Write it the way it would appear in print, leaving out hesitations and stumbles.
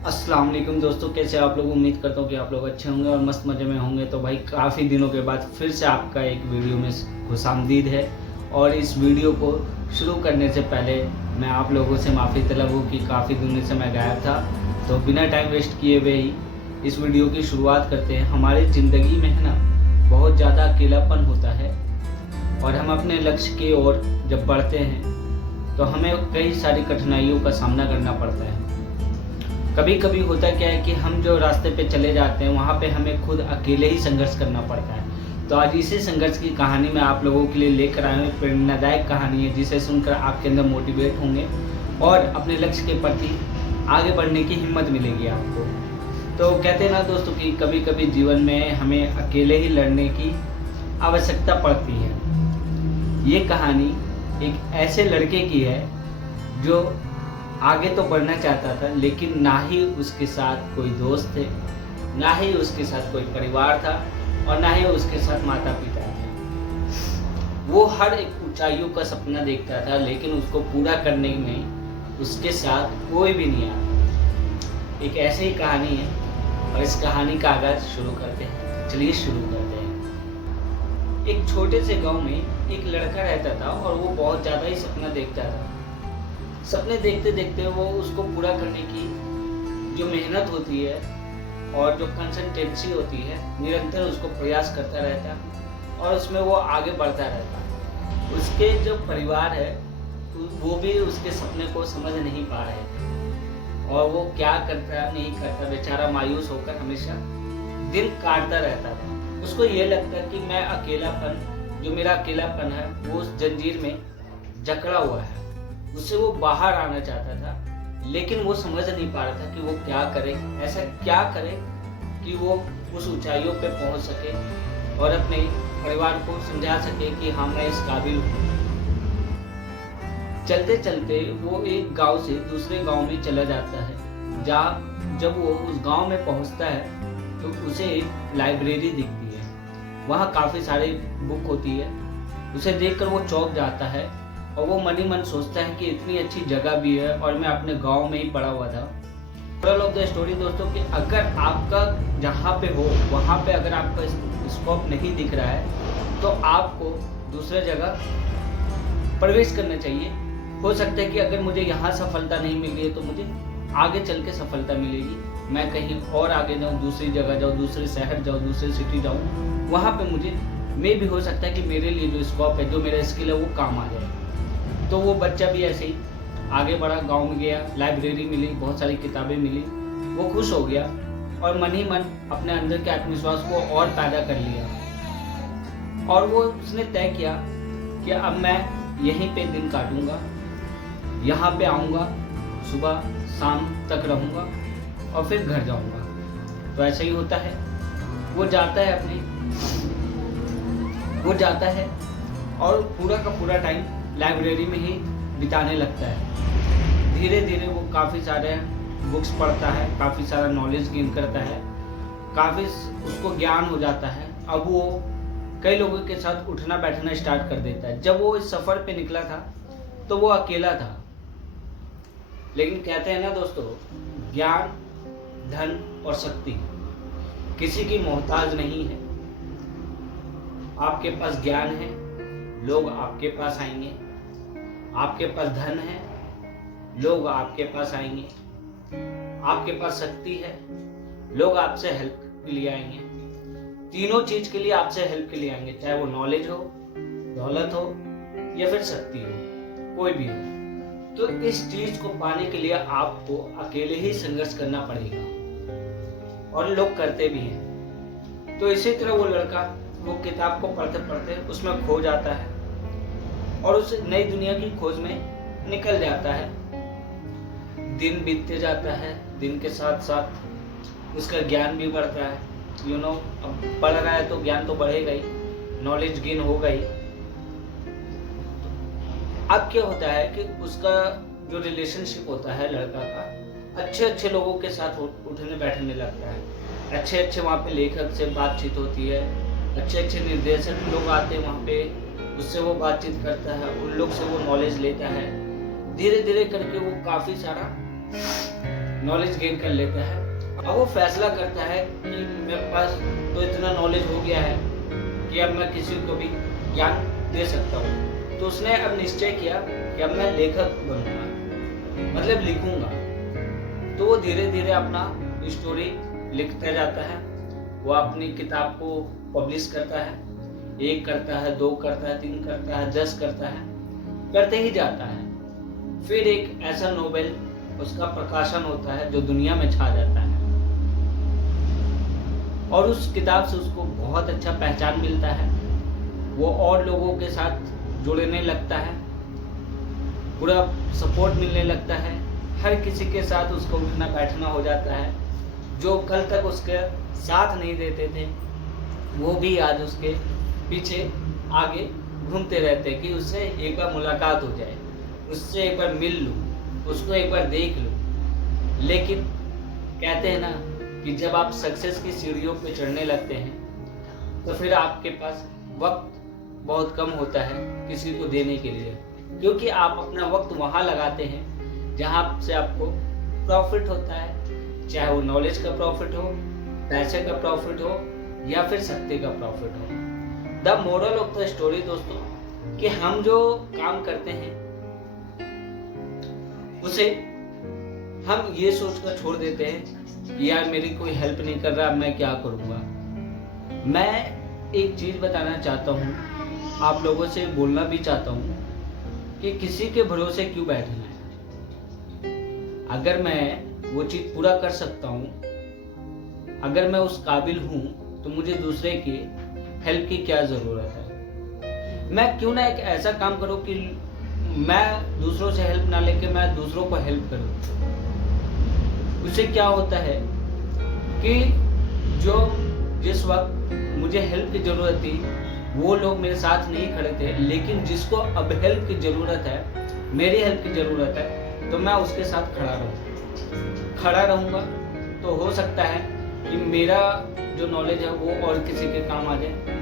अस्सलाम वालेकुम दोस्तों, कैसे आप लोग। उम्मीद करता हूँ कि आप लोग अच्छे होंगे और मस्त मज़े में होंगे। तो भाई काफ़ी दिनों के बाद फिर से आपका एक वीडियो में खुशामदीद है। और इस वीडियो को शुरू करने से पहले मैं आप लोगों से माफ़ी तलब हूँ कि काफ़ी दिनों से मैं गायब था। तो बिना टाइम वेस्ट किए हुए ही इस वीडियो की शुरुआत करते हैं। हमारी ज़िंदगी में है ना, बहुत ज़्यादा अकेलापन होता है और हम अपने लक्ष्य की ओर जब बढ़ते हैं तो हमें कई सारी कठिनाइयों का सामना करना पड़ता है। कभी कभी होता क्या है कि हम जो रास्ते पे चले जाते हैं वहाँ पे हमें खुद अकेले ही संघर्ष करना पड़ता है। तो आज इसी संघर्ष की कहानी मैं आप लोगों के लिए लेकर आया हूँ। प्रेरणादायक कहानी है जिसे सुनकर आपके अंदर मोटिवेट होंगे और अपने लक्ष्य के प्रति आगे बढ़ने की हिम्मत मिलेगी आपको। तो कहते हैं ना दोस्तों कि कभी कभी जीवन में हमें अकेले ही लड़ने की आवश्यकता पड़ती है। ये कहानी एक ऐसे लड़के की है जो आगे तो बढ़ना चाहता था, लेकिन ना ही उसके साथ कोई दोस्त थे, ना ही उसके साथ कोई परिवार था और ना ही उसके साथ माता पिता थे। वो हर एक ऊंचाइयों का सपना देखता था, लेकिन उसको पूरा करने में उसके साथ कोई भी नहीं आता। एक ऐसी ही कहानी है और इस कहानी का आगाज शुरू करते हैं। चलिए शुरू करते हैं। एक छोटे से गांव में एक लड़का रहता था और वो बहुत ज़्यादा ही सपना देखता था। सपने देखते देखते वो उसको पूरा करने की जो मेहनत होती है और जो कंसिस्टेंसी होती है, निरंतर उसको प्रयास करता रहता और उसमें वो आगे बढ़ता रहता। उसके जो परिवार है वो भी उसके सपने को समझ नहीं पा रहे थे और वो क्या करता नहीं करता, बेचारा मायूस होकर हमेशा दिन काटता रहता था। उसको ये लगता कि मैं अकेलापन, जो मेरा अकेलापन है वो उस जंजीर में जकड़ा हुआ है, उससे वो बाहर आना चाहता था, लेकिन वो समझ नहीं पा रहा था कि वो क्या करे, ऐसा क्या करे कि वो उस ऊंचाइयों पे पहुंच सके और अपने परिवार को समझा सके कि हाँ मैं इस काबिल हूँ। चलते चलते वो एक गांव से दूसरे गांव में चला जाता है। जब वो उस गांव में पहुंचता है तो उसे एक लाइब्रेरी दिखती है। वहाँ काफ़ी सारे बुक होती है। उसे देखकर वो चौंक जाता है और वो मन ही मन सोचता है कि इतनी अच्छी जगह भी है और मैं अपने गांव में ही पड़ा हुआ था। मोरल ऑफ द स्टोरी दोस्तों कि अगर आपका जहाँ पे हो वहाँ पे अगर आपका स्कोप नहीं दिख रहा है तो आपको दूसरे जगह प्रवेश करना चाहिए। हो सकता है कि अगर मुझे यहाँ सफलता नहीं मिल रही है तो मुझे आगे चल के सफलता मिलेगी। मैं कहीं और आगे जाऊँ, दूसरी जगह जाऊँ, दूसरे शहर जाऊँ, दूसरे सिटी जाऊँ, वहाँ पे मुझे भी हो सकता है कि मेरे लिए जो स्कोप है, जो मेरा स्किल है वो काम आ जाए। तो वो बच्चा भी ऐसे ही आगे बढ़ा, गांव में गया, लाइब्रेरी मिली, बहुत सारी किताबें मिली, वो खुश हो गया और मन ही मन अपने अंदर के आत्मविश्वास को और पैदा कर लिया। और वो उसने तय किया कि अब मैं यहीं पे दिन काटूंगा, यहाँ पे आऊँगा, सुबह शाम तक रहूँगा और फिर घर जाऊँगा। तो ऐसा ही होता है। वो जाता है और पूरा का पूरा टाइम लाइब्रेरी में ही बिताने लगता है। धीरे धीरे वो काफ़ी सारे बुक्स पढ़ता है, काफ़ी सारा नॉलेज गेन करता है, काफ़ी उसको ज्ञान हो जाता है। अब वो कई लोगों के साथ उठना बैठना स्टार्ट कर देता है। जब वो इस सफ़र पे निकला था तो वो अकेला था, लेकिन कहते हैं ना दोस्तों, ज्ञान, धन और शक्ति किसी की मोहताज नहीं है। आपके पास ज्ञान है, लोग आपके पास आएंगे। आपके पास धन है, लोग आपके पास आएंगे। आपके पास शक्ति है, लोग आपसे हेल्प के लिए आएंगे। तीनों चीज के लिए आपसे हेल्प के लिए आएंगे, चाहे वो नॉलेज हो, दौलत हो या फिर शक्ति हो, कोई भी हो। तो इस चीज को पाने के लिए आपको अकेले ही संघर्ष करना पड़ेगा और लोग करते भी हैं। तो इसी तरह वो लड़का वो किताब को पढ़ते पढ़ते उसमें खो जाता है और उस नई दुनिया की खोज में निकल जाता है। दिन बीतते जाता है, दिन के साथ साथ उसका ज्ञान भी बढ़ता है। अब पढ़ रहा है तो ज्ञान तो बढ़ेगा ही, नॉलेज गेन होगा ही। अब क्या होता है कि उसका जो रिलेशनशिप होता है लड़का का, अच्छे अच्छे लोगों के साथ उठने बैठने लगता है। अच्छे अच्छे वहाँ पे लेखक से बातचीत होती है, अच्छे अच्छे निर्देशक लोग आते हैं वहाँ पे, उससे वो बातचीत करता है, उन लोग से वो नॉलेज लेता है। धीरे धीरे करके वो काफ़ी सारा नॉलेज गेन कर लेता है। अब वो फैसला करता है कि मेरे पास तो इतना नॉलेज हो गया है कि अब मैं किसी को भी ज्ञान दे सकता हूँ। तो उसने अब निश्चय किया कि अब मैं लेखक बनूंगा, मतलब लिखूंगा। तो वो धीरे धीरे अपना स्टोरी लिखता जाता है। वो अपनी किताब को पब्लिश करता है, 1 करता है, 2 करता है, 3 करता है, 10 करता है, करते ही जाता है। फिर एक ऐसा नोवेल उसका प्रकाशन होता है जो दुनिया में छा जाता है और उस किताब से उसको बहुत अच्छा पहचान मिलता है। वो और लोगों के साथ जुड़ने लगता है, पूरा सपोर्ट मिलने लगता है। हर किसी के साथ उसको उठना बैठना हो जाता है। जो कल तक उसके साथ नहीं देते थे वो भी आज उसके पीछे आगे घूमते रहते कि उससे एक बार मुलाकात हो जाए, उससे एक बार मिल लूँ, उसको एक बार देख लूँ। लेकिन कहते हैं ना कि जब आप सक्सेस की सीढ़ियों पे चढ़ने लगते हैं तो फिर आपके पास वक्त बहुत कम होता है किसी को देने के लिए, क्योंकि आप अपना वक्त वहाँ लगाते हैं जहाँ से आपको प्रॉफिट होता है, चाहे वो नॉलेज का प्रॉफिट हो, पैसे का प्रॉफिट हो या फिर सत्ते का प्रॉफिट हो। The moral of the story दोस्तों कि हम जो काम करते हैं उसे हम ये सोचकर छोड़ देते हैं कि यार मेरी कोई हेल्प नहीं कर रहा, मैं क्या करूँगा। मैं एक चीज़ बताना चाहता हूँ, आप लोगों से बोलना भी चाहता हूँ कि किसी के भरोसे क्यों बैठना है। अगर मैं वो चीज़ पूरा कर सकता हूँ, अगर मैं उस काबिल हूँ, तो मुझे दूसरे की हेल्प की क्या ज़रूरत है। मैं क्यों ना एक ऐसा काम करूँ कि मैं दूसरों से हेल्प ना लेके मैं दूसरों को हेल्प करूँ। उससे क्या होता है कि जो जिस वक्त मुझे हेल्प की ज़रूरत थी वो लोग मेरे साथ नहीं खड़े थे, लेकिन जिसको अब हेल्प की ज़रूरत है, मेरी हेल्प की ज़रूरत है, तो मैं उसके साथ खड़ा रहूँगा। तो हो सकता है कि मेरा जो नॉलेज है वो और किसी के काम आ जाए।